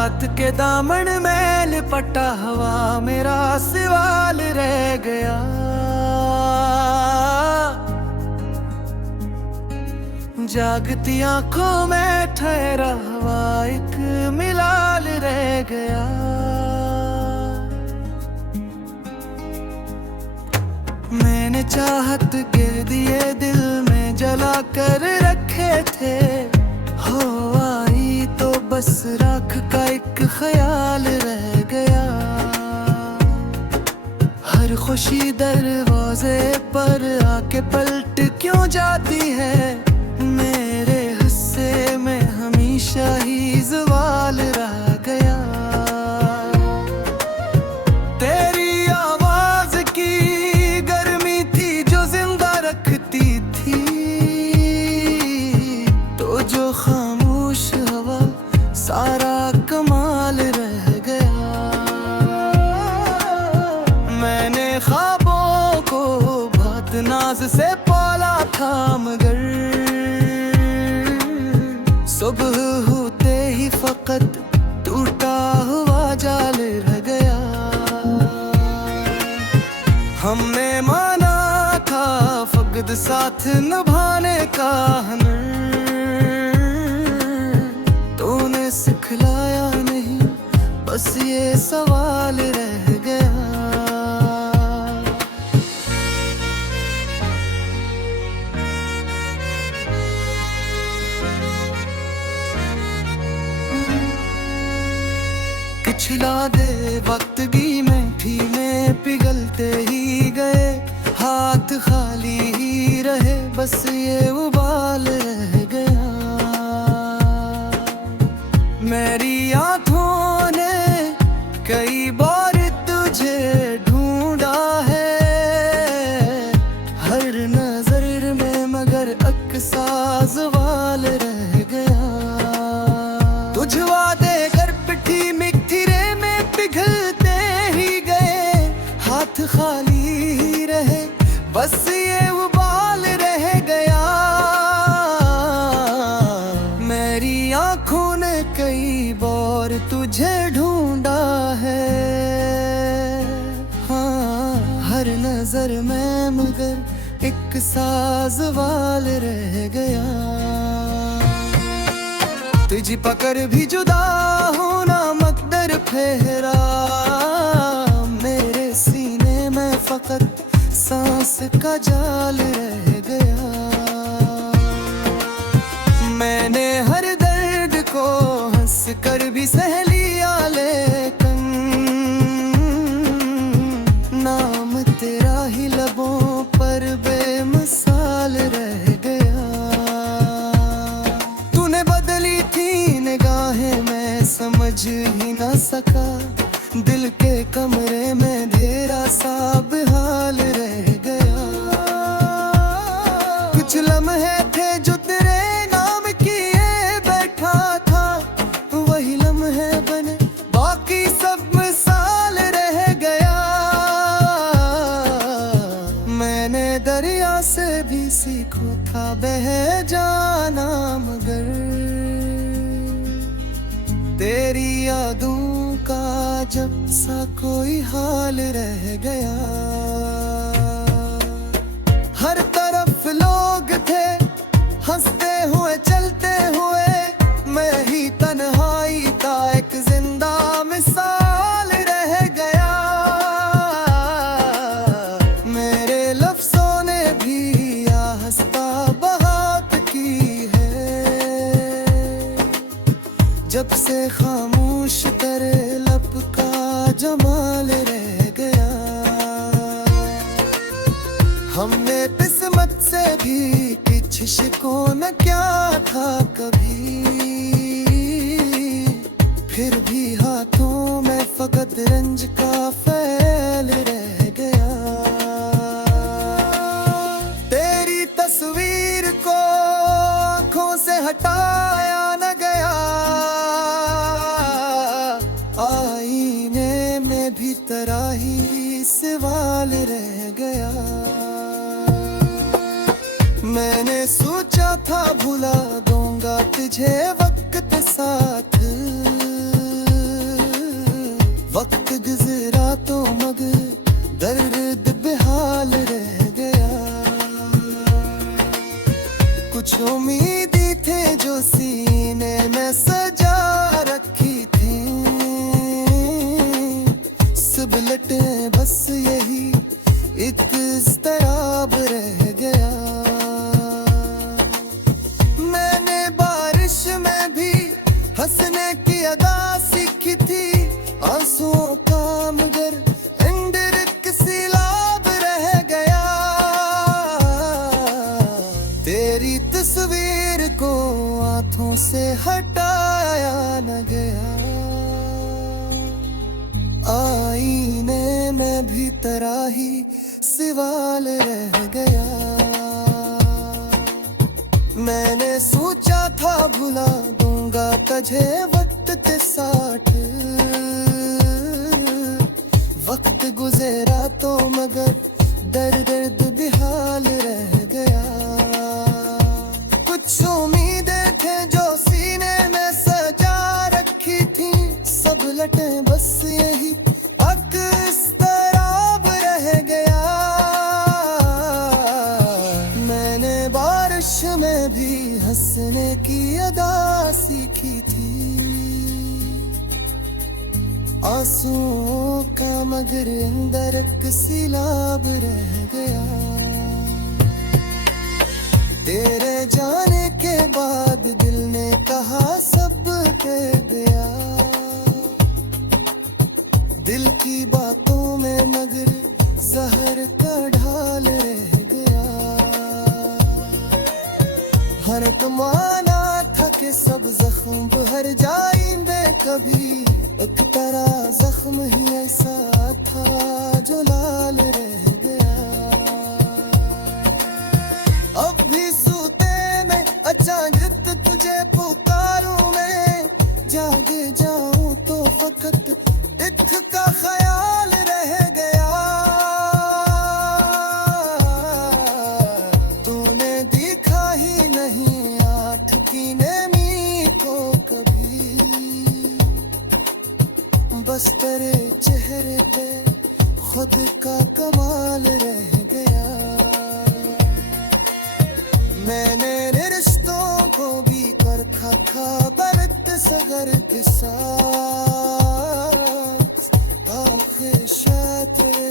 रात के दामन में लिपटा हवा मेरा सवाल रह गया। जागती आंखों में ठहरा हवा एक मिलाल रह गया। मैंने चाहत के दिए दिल में जला कर रखे थे, हो आई तो बस राख का एक ख्याल रह गया। हर खुशी दरवाजे पर आके पलट क्यों जाती है, मेरे हिस्से में हमेशा ही ज़वाल रह गया। तेरी आवाज की गर्मी थी जो जिंदा रखती थी, तो जो खामोश हवा सारा कमाल रह गया। मैंने ख्वाबों को बहुत नाज से पाला था, मगर सुबह होते ही फकत टूटा हुआ जाल रह गया। हमने माना था फकत साथ निभाने का हुनर, तूने सिखलाया नहीं बस ये सवाल रह गया। पिछला दे वक्त की मैठी में पिघलते ही गए, हाथ खाली ही रहे बस ये उबाल रह गया। मेरी आंखों ने कई बार तुझे ढूंढा है, हर नजर में मगर अक्सा सवाल रह गया। तुझ वादे कर पिठी मिट्ठीरे में पिघलते ही गए, हाथ खाली ही रहे बस ये उबाल रह गया। मेरी आंखों ने कई बार तुझे ढूंढा है, हाँ हर नजर में मगर एक सा सवाल रह गया। तुझी पकड़ भी जुदा होना मकदर फेरा, मेरे सीने में फकत सांस का जाल रह गया। मैंने हर दर्द को हंस कर भी सह लिया, लेकिन नाम तेरा ही लबों पर बेमिसाल रह गया। तूने बदली थी निगाहें मैं समझ ही न सका, दिल के कमरे में अंधेरा सा बेहाल रह गया। कुछ लम्हे थे जो तेरे नाम किए बैठा था, वही लम्हे बने बाकी सब मिसाल रह गया। मैंने दरिया से भी सीखा था बह जाना, मगर तेरी यादों का जब सा कोई हाल रह गया। हर तरफ लोग थे हंसते हुए चलते हुए, मैं ही तन्हाई का एक जिंदा मिसाल रह गया। मेरे लफ्जों ने भी हंसता बहुत की है, जब से खामोश तेरे लब का जमाल रह गया। हमने किस्मत से भी कुछ शिकोन क्या था कभी, फिर भी हाथों में फकत रंज का फैल रह गया। तेरी तस्वीर को आँखों से हटाया न गया, आईने में भी तरह ही सवाल रह गया। मैंने सोचा था भुला दूंगा तुझे वक्त साथ, वक्त गुजरा तो मगर दर्द बेहाल रह गया। कुछ उम्मीदें थे जो सीने में सजा रखी थी, सब लटे बस यही एक इज़्तिराब रह गया। मैंने बारिश में भी हंसने की अदा सीखी थी, आंसुओं का मगर अंदर किसी लाभ रह गया। तेरी तस्वीर को आंखों से हटाया न गया, आईने में भी तरह ही सवाल रह गया। मैंने सोचा था भुला दूंगा तुझे वक्त के साथ, वक्त गुजरा तो मगर दर्द बेहाल रह गया। कुछ उम्मीदें थे जो सीने में सजा रखी थी, सब लटे बस यही एक इज़्तिराब रह गया। मैंने बारिश में भी हंसने की अदा सीखी थी, आंसुओं का मगर अंदर एक सैलाब रह गया। तेरे जाने के बाद दिल ने कहा सब कह गया, दिल की बातों में मगर जहर का ढाल रह गया। हर एक माना था कि सब जख्म भर जाएंगे कभी, एक तरह जख्म ही ऐसा था जो लाल रह गया। अब भी सूते में अचानक तुझे पुकारूं मैं, जागे जाऊं तो फकत एक का ख्याल रह गया। तूने देखा ही नहीं आँख की नमी को कभी, बस तेरे चेहरे पे खुद का कमाल रह गया। मैंने रिश्तों को भी परखा था बरत सगर के साथ, आखिर शायद तेरे